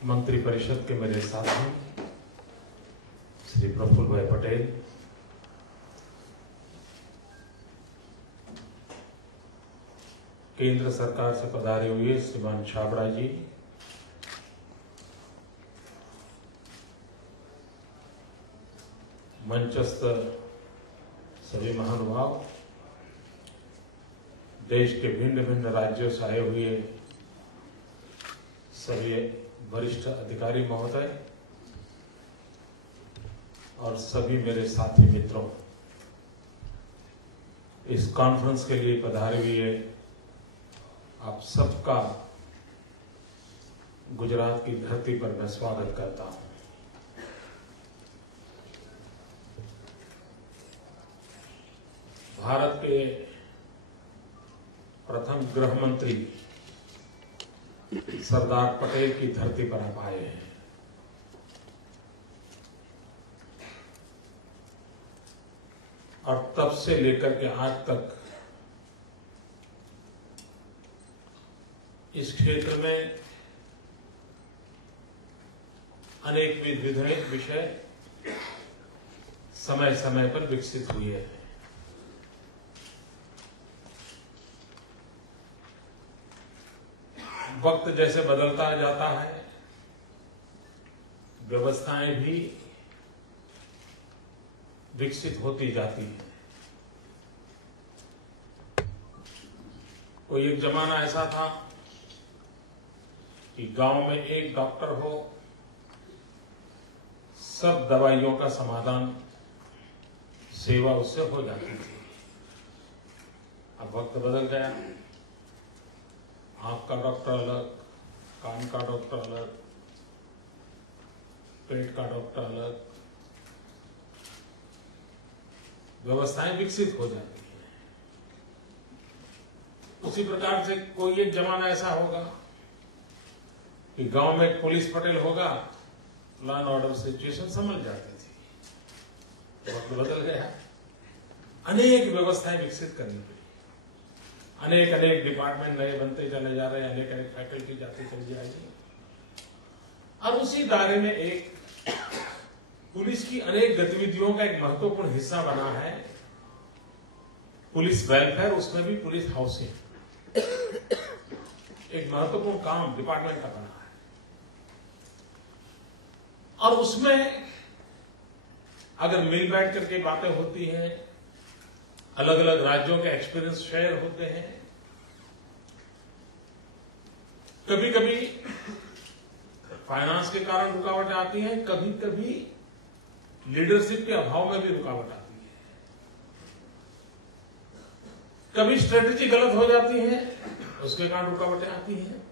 मंत्रिपरिषद के मेरे साथी श्री प्रफुल्ल भाई पटेल, केंद्र सरकार से पधारे हुए श्रीमान छाबड़ा जी, मंचस्थ सभी महानुभाव, देश के भिन्न भिन्न राज्यों से आए हुए सभी वरिष्ठ अधिकारी महोदय और सभी मेरे साथी मित्रों, इस कॉन्फ्रेंस के लिए पधारे हुए आप सबका गुजरात की धरती पर मैं स्वागत करता हूं। भारत के प्रथम गृह मंत्री सरदार पटेल की धरती पर आप आए हैं। और तब से लेकर के आज तक इस क्षेत्र में अनेक विधेयक विषय समय समय पर विकसित हुए हैं। वक्त जैसे बदलता जाता है, व्यवस्थाएं भी विकसित होती जाती हैं। कोई एक जमाना ऐसा था कि गांव में एक डॉक्टर हो, सब दवाइयों का समाधान, सेवा उससे हो जाती थी। अब वक्त बदल गया, आंख का डॉक्टर अलग, कान का डॉक्टर अलग, पेट का डॉक्टर अलग, व्यवस्थाएं विकसित हो जाती हैं। उसी प्रकार से कोई एक जमाना ऐसा होगा कि गांव में एक पुलिस पटेल होगा, लॉ एंड ऑर्डर सिचुएशन समझ जाती थी। वक्त बदल गया, अनेक व्यवस्थाएं विकसित करनी पड़ी, अनेक अनेक डिपार्टमेंट नए बनते चले जा रहे हैं, अनेक अनेक फैकल्टी जाती चली जाएगी। और उसी दायरे में एक पुलिस की अनेक गतिविधियों का एक महत्वपूर्ण हिस्सा बना है पुलिस वेलफेयर, उसमें भी पुलिस हाउसिंग एक महत्वपूर्ण काम डिपार्टमेंट का बना है। और उसमें अगर मिल बैठ करके बातें होती हैं, अलग अलग राज्यों के एक्सपीरियंस शेयर होते हैं, कभी कभी फाइनेंस के कारण रुकावटें आती हैं, कभी कभी लीडरशिप के अभाव में भी रुकावट आती है, कभी स्ट्रेटेजी गलत हो जाती है, उसके कारण रुकावटें आती हैं।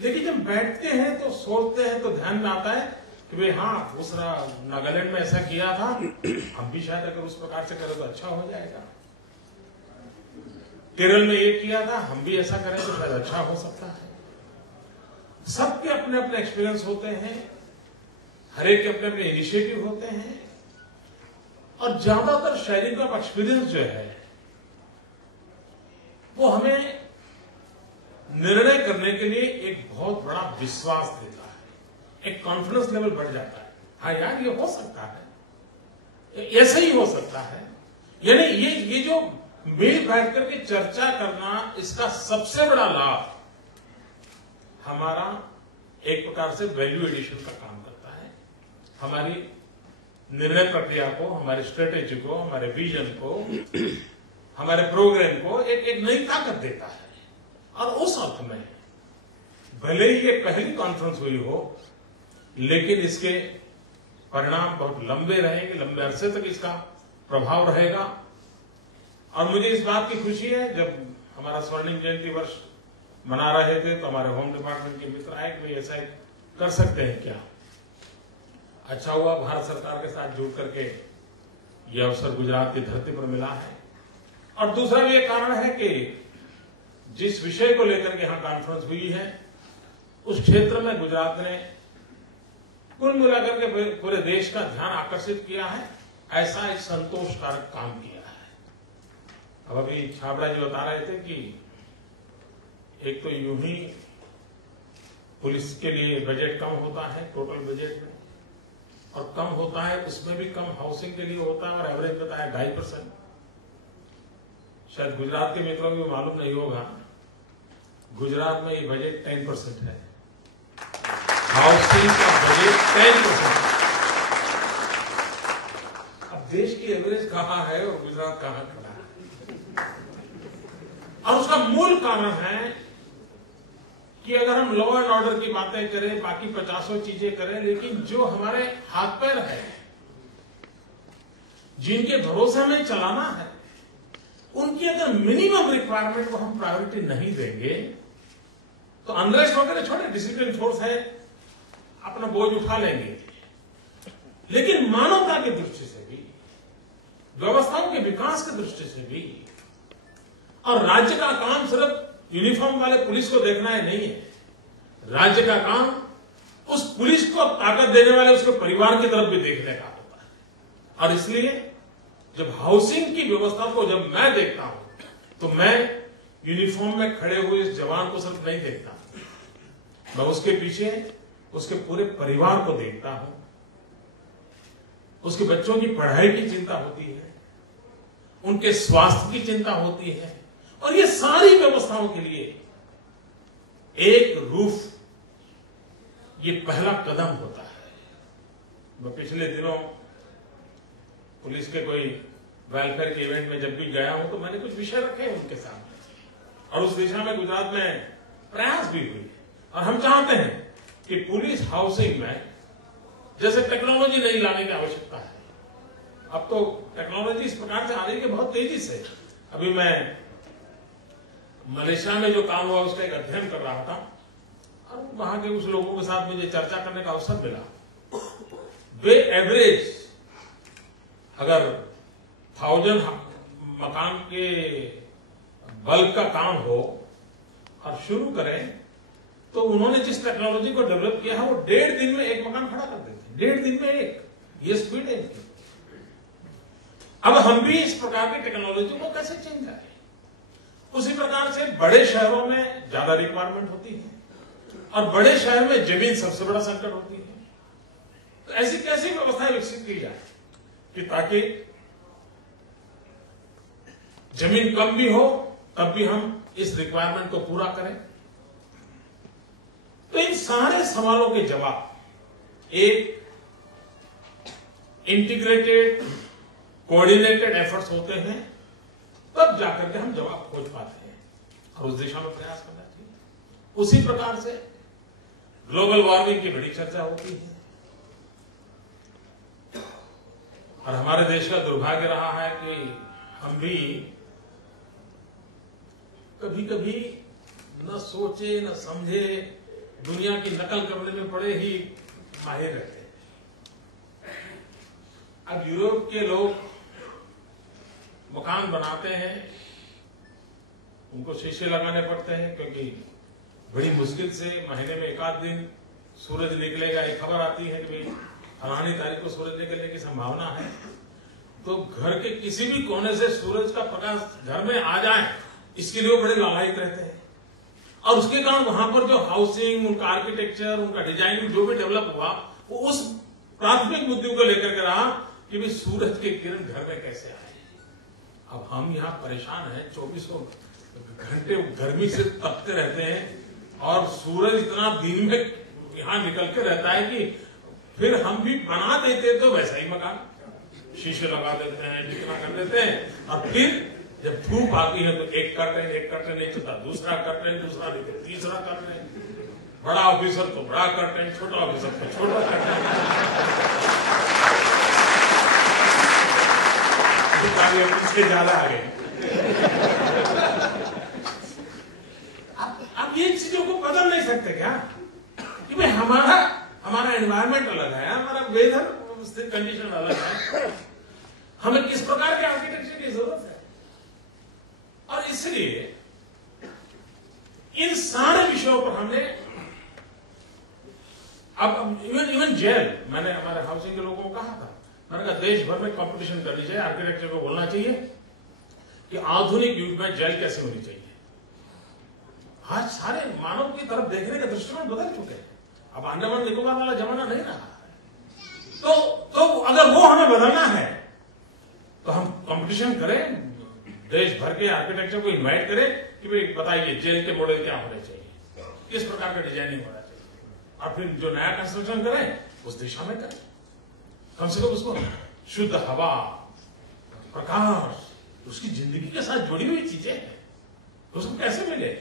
लेकिन जब बैठते हैं तो सोचते हैं तो ध्यान में आता है कि भाई हाँ, दूसरा नागालैंड में ऐसा किया था, हम भी शायद अगर उस प्रकार से करें तो अच्छा हो जाएगा। केरल में ये किया था, हम भी ऐसा करें तो शायद अच्छा हो सकता है। सबके अपने अपने एक्सपीरियंस होते हैं, हर एक के अपने अपने इनिशिएटिव होते हैं, और ज्यादातर शेयरिंग ऑफ एक्सपीरियंस जो है वो हमें निर्णय करने के लिए एक बहुत बड़ा विश्वास देता है, एक कॉन्फिडेंस लेवल बढ़ जाता है। हाँ यार, ये हो सकता है, ऐसा ही हो सकता है। यानी ये जो मिल बैठ करके चर्चा करना, इसका सबसे बड़ा लाभ हमारा एक प्रकार से वैल्यू एडिशन का काम करता है। हमारी निर्णय प्रक्रिया को, हमारी स्ट्रेटेजी को, हमारे विजन को, हमारे प्रोग्राम को एक नई ताकत देता है। और उस अर्थ में भले ही ये पहली कॉन्फ्रेंस हुई हो, लेकिन इसके परिणाम बहुत लंबे रहेंगे, लंबे अरसे तक इसका प्रभाव रहेगा। और मुझे इस बात की खुशी है, जब हमारा स्वर्णिम जयंती वर्ष मना रहे थे तो हमारे होम डिपार्टमेंट के मित्र आए कि भाई ऐसा कर सकते हैं क्या। अच्छा हुआ भारत सरकार के साथ जुड़ करके ये अवसर गुजरात की धरती पर मिला है। और दूसरा भी एक कारण है कि जिस विषय को लेकर के यहां कॉन्फ्रेंस हुई है, उस क्षेत्र में गुजरात ने कुल मिलाकर के पूरे देश का ध्यान आकर्षित किया है, ऐसा एक संतोषकारक काम किया है। अब अभी छाबड़ा जी बता रहे थे कि एक तो यूं ही पुलिस के लिए बजट कम होता है टोटल बजट में, और कम होता है उसमें भी कम हाउसिंग के लिए होता है, और एवरेज बताया 2.5%। शायद गुजरात के मित्रों को मालूम नहीं होगा, गुजरात में ये बजट 10% है, हाउसिंग का बजट 10%। अब देश की एवरेज कहां है और गुजरात कहां खड़ा है? और उसका मूल कारण है कि अगर हम लॉ एंड ऑर्डर की बातें करें, बाकी 50 चीजें करें, लेकिन जो हमारे हाथ पैर है, जिनके भरोसे हमें चलाना है, उनकी अगर मिनिमम रिक्वायरमेंट को हम प्रायोरिटी नहीं देंगे तो अनरेस्ट वगैरह छोटे, डिसिप्लिन फोर्स है, अपना बोझ उठा लेंगे, लेकिन मानवता की दृष्टि से भी, व्यवस्थाओं के विकास की दृष्टि से भी, और राज्य का काम सिर्फ यूनिफॉर्म वाले पुलिस को देखना है नहीं है, राज्य का काम उस पुलिस को ताकत देने वाले उसके परिवार की तरफ भी देखने का होता है। और इसलिए जब हाउसिंग की व्यवस्था को जब मैं देखता हूं तो मैं यूनिफॉर्म में खड़े हुए इस जवान को सिर्फ नहीं देखता, मैं उसके पीछे उसके पूरे परिवार को देखता हूं, उसके बच्चों की पढ़ाई की चिंता होती है, उनके स्वास्थ्य की चिंता होती है, और ये सारी व्यवस्थाओं के लिए एक रूफ ये पहला कदम होता है। मैं पिछले दिनों पुलिस के कोई वेलफेयर के इवेंट में जब भी गया हूं तो मैंने कुछ विषय रखे हैं उनके सामने, और उस दिशा में गुजरात में प्रयास भी हुई, और हम चाहते हैं कि पुलिस हाउसिंग में जैसे टेक्नोलॉजी नहीं लाने की आवश्यकता है। अब तो टेक्नोलॉजी इस प्रकार से आ रही है कि बहुत तेजी से, अभी मैं मलेशिया में जो काम हुआ उसका एक अध्ययन कर रहा था, और वहां के उस लोगों के साथ मुझे चर्चा करने का अवसर मिला। वे एवरेज अगर 1000 मकान के बल्क का काम हो और शुरू करें तो उन्होंने जिस टेक्नोलॉजी को डेवलप किया है वो 1.5 दिन में एक मकान खड़ा कर देते हैं, 1.5 दिन में एक, ये स्पीड है इनकी। अब हम भी इस प्रकार की टेक्नोलॉजी को कैसे चेंज करें? उसी प्रकार से बड़े शहरों में ज्यादा रिक्वायरमेंट होती है, और बड़े शहर में जमीन सबसे बड़ा संकट होती है। तो ऐसी कैसी व्यवस्थाएं विकसित की जाए कि ताकि जमीन कम भी हो तब भी हम इस रिक्वायरमेंट को पूरा करें। तो इन सारे सवालों के जवाब एक इंटीग्रेटेड कोऑर्डिनेटेड एफर्ट्स होते हैं, तब जाकर के हम जवाब खोज पाते हैं, और उस दिशा में प्रयास करना चाहिए। उसी प्रकार से ग्लोबल वार्मिंग की बड़ी चर्चा होती है, और हमारे देश का दुर्भाग्य रहा है कि हम भी कभी कभी न सोचे न समझे दुनिया की नकल करने में बड़े ही माहिर रहते हैं। अब यूरोप के लोग मकान बनाते हैं, उनको शीशे लगाने पड़ते हैं, क्योंकि बड़ी मुश्किल से महीने में 1 दिन सूरज निकलेगा, एक खबर आती है कि भाई फलानी तारीख को सूरज निकलने की संभावना है, तो घर के किसी भी कोने से सूरज का प्रकाश घर में आ जाए, इसके लिए वो बड़े लालायित रहते हैं। और उसके कारण वहां पर जो हाउसिंग, उनका आर्किटेक्चर, उनका डिजाइन जो भी डेवलप हुआ, वो उस प्राथमिक मुद्दों को लेकर के रहा कि भाई सूरज के किरण घर में कैसे आए। अब हम यहाँ परेशान हैं, 24 घंटे गर्मी से तपते रहते हैं, और सूरज इतना दिन में यहाँ निकल के रहता है कि फिर हम भी बना देते तो वैसा ही मकान, शीशे लगा देते हैं, जितना कर देते हैं, और फिर जब धूप आती है तो एक कर्टेन नहीं चलता, दूसरा कर्टेन, दूसरा नहीं तो तीसरा कर्टेन, बड़ा ऑफिसर तो बड़ा कर्टेन, छोटा ऑफिसर तो छोटा कर्टेन। इसके ज्यादा आ गए। अब ये चीजों को बदल नहीं सकते क्या कि भाई हमारा एनवायरमेंट अलग है, हमारा वेदर कंडीशन अलग है, हमें किस प्रकार के आर्किटेक्चर की जरूरत है। और इसलिए इन सारे विषयों पर हमने अब इवन जेल, मैंने हमारे हाउसिंग के लोगों को कहा था, मैंने कहा देश भर में कंपटीशन करनी चाहिए, आर्किटेक्चर को बोलना चाहिए कि आधुनिक युग में जेल कैसे होनी चाहिए। आज सारे मानव की तरफ देखने का दृष्टिकोण बदल चुके हैं। अब अंडमान निकोबार वाला जमाना नहीं रहा है। तो अगर वो हमें बदलना है तो हम कंपटीशन करें, देश भर के आर्किटेक्चर को इनवाइट करें कि भाई बताइए जेल के मॉडल क्या होने चाहिए, किस प्रकार का डिजाइनिंग होना चाहिए, और फिर जो नया कंस्ट्रक्शन करें उस दिशा में करें। कम से कम उसको शुद्ध हवा, प्रकाश, उसकी जिंदगी के साथ जुड़ी हुई चीजें हैं, उसको कैसे मिले।